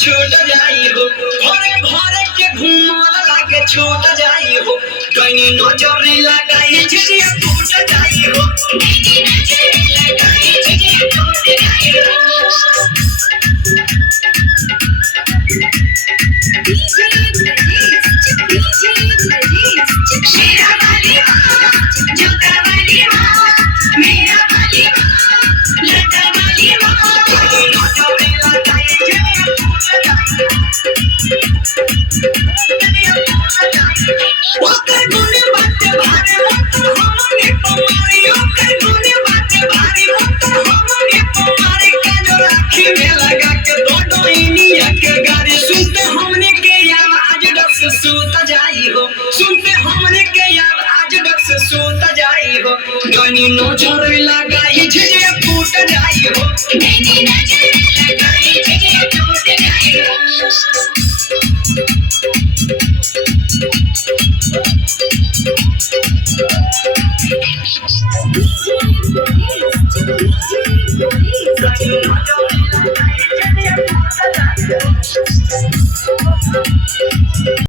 छूट जाई हो घरे घरे के घूमल लागे छूट जाई हो डैनी नजर लगाई झिझिया टूट जाई हो डैनी नजर लगाई झिझिया टूट जाई हो डीजे मेरा वाली मां जोता वाली मां मेरा वाली मां लता वाली मां नजर लगाई झिझिया टूट जाई ओकर गुने बाटे भारे ओकर हमने पमारी ओकर गुने बाटे भारे ओकर हमने पमारी काजो राखी में लगा के दो इनिया के गाड़ी सुनते हमने के आवाज डर से सूत जाई हो सुनते हमने के आवाज डर से सूत जाई हो डनी नजर लगाई झिझिया टूट जाई हो डनी नजर लगाई झिझिया टूट जाई हो